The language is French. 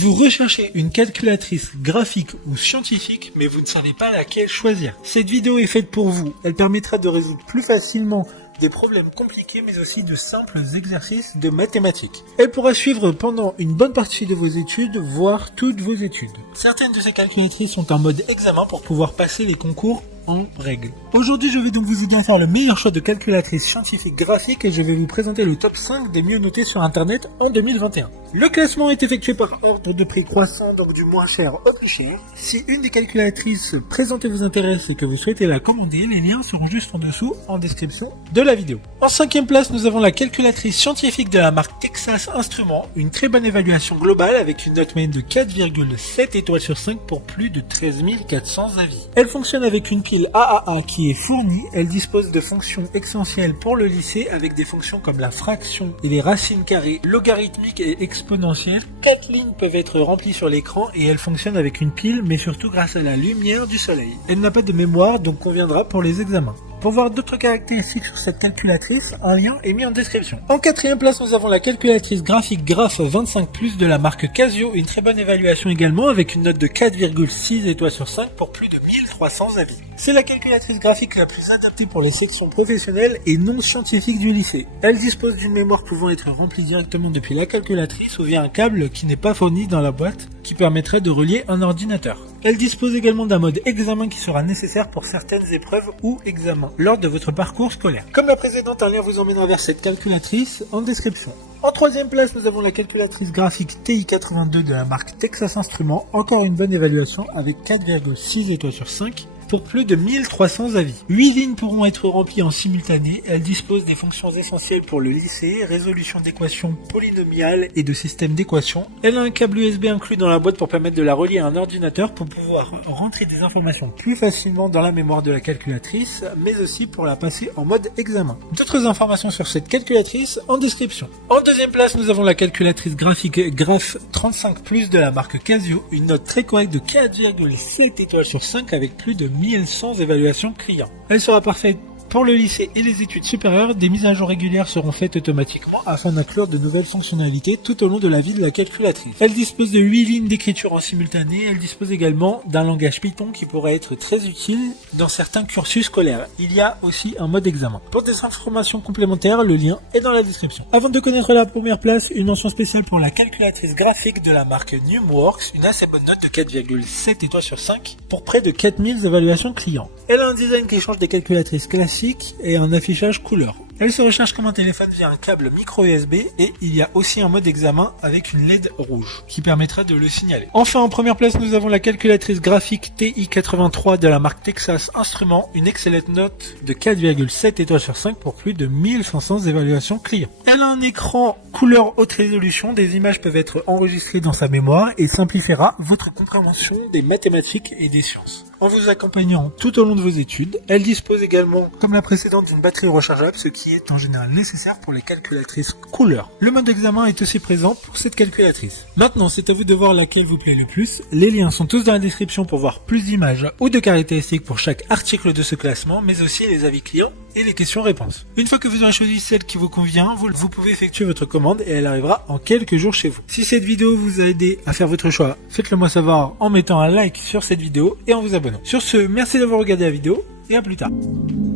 Vous recherchez une calculatrice graphique ou scientifique, mais vous ne savez pas laquelle choisir. Cette vidéo est faite pour vous. Elle permettra de résoudre plus facilement des problèmes compliqués, mais aussi de simples exercices de mathématiques. Elle pourra suivre pendant une bonne partie de vos études, voire toutes vos études. Certaines de ces calculatrices sont en mode examen pour pouvoir passer les concours en règle. Aujourd'hui, je vais donc vous aider à faire le meilleur choix de calculatrice scientifique graphique et je vais vous présenter le top 5 des mieux notés sur internet en 2021. Le classement est effectué par ordre de prix croissant, donc du moins cher au plus cher. Si une des calculatrices présentées vous intéresse et que vous souhaitez la commander, les liens seront juste en dessous en description de la vidéo. En 5e place, nous avons la calculatrice scientifique de la marque Texas Instruments, une très bonne évaluation globale avec une note moyenne de 4,7 étoiles sur 5 pour plus de 13 400 avis. Elle fonctionne avec une pile AAA qui est fournie. Elle dispose de fonctions essentielles pour le lycée avec des fonctions comme la fraction et les racines carrées, logarithmiques et exponentielles. 4 lignes peuvent être remplies sur l'écran et elle fonctionne avec une pile mais surtout grâce à la lumière du soleil. Elle n'a pas de mémoire donc conviendra pour les examens. Pour voir d'autres caractéristiques sur cette calculatrice, un lien est mis en description. En 4e place, nous avons la calculatrice graphique Graph 25+, de la marque Casio, une très bonne évaluation également avec une note de 4,6 étoiles sur 5 pour plus de 1300 avis. C'est la calculatrice graphique la plus adaptée pour les sections professionnelles et non scientifiques du lycée. Elle dispose d'une mémoire pouvant être remplie directement depuis la calculatrice ou via un câble qui n'est pas fourni dans la boîte qui permettrait de relier un ordinateur. Elle dispose également d'un mode examen qui sera nécessaire pour certaines épreuves ou examens lors de votre parcours scolaire. Comme la précédente, un lien vous emmènera vers cette calculatrice en description. En 3e place, nous avons la calculatrice graphique TI82 de la marque Texas Instruments, encore une bonne évaluation avec 4,6 étoiles sur 5 pour plus de 1300 avis. 8 lignes pourront être remplies en simultané. Elle dispose des fonctions essentielles pour le lycée, résolution d'équations polynomiales et de systèmes d'équations. Elle a un câble USB inclus dans la boîte pour permettre de la relier à un ordinateur pour pouvoir rentrer des informations plus facilement dans la mémoire de la calculatrice, mais aussi pour la passer en mode examen. D'autres informations sur cette calculatrice en description. En 2e place, nous avons la calculatrice graphique Graph 35+, de la marque Casio, une note très correcte de 4,7 étoiles sur 5 avec plus de 1100 évaluations clients. Elle sera parfaite pour le lycée et les études supérieures. Des mises à jour régulières seront faites automatiquement afin d'inclure de nouvelles fonctionnalités tout au long de la vie de la calculatrice. Elle dispose de 8 lignes d'écriture en simultané. Elle dispose également d'un langage Python qui pourrait être très utile dans certains cursus scolaires. Il y a aussi un mode examen. Pour des informations complémentaires, le lien est dans la description. Avant de connaître la première place, une mention spéciale pour la calculatrice graphique de la marque Numworks, une assez bonne note de 4,7 étoiles sur 5 pour près de 4000 évaluations clients. Elle a un design qui change des calculatrices classiques et un affichage couleur. Elle se recharge comme un téléphone via un câble micro USB et il y a aussi un mode examen avec une LED rouge qui permettra de le signaler. Enfin, en première place, nous avons la calculatrice graphique TI83 de la marque Texas Instruments, une excellente note de 4,7 étoiles sur 5 pour plus de 1500 évaluations clients. Elle a un écran couleur haute résolution, des images peuvent être enregistrées dans sa mémoire et simplifiera votre compréhension des mathématiques et des sciences. En vous accompagnant tout au long de vos études, elle dispose également, comme la précédente, d'une batterie rechargeable, ce qui est en général nécessaire pour les calculatrices couleur. Le mode examen est aussi présent pour cette calculatrice. Maintenant, c'est à vous de voir laquelle vous plaît le plus. Les liens sont tous dans la description pour voir plus d'images ou de caractéristiques pour chaque article de ce classement, mais aussi les avis clients et les questions-réponses. Une fois que vous aurez choisi celle qui vous convient, vous pouvez effectuer votre commande et elle arrivera en quelques jours chez vous. Si cette vidéo vous a aidé à faire votre choix, faites-le moi savoir en mettant un like sur cette vidéo et en vous abonnant. Sur ce, merci d'avoir regardé la vidéo et à plus tard.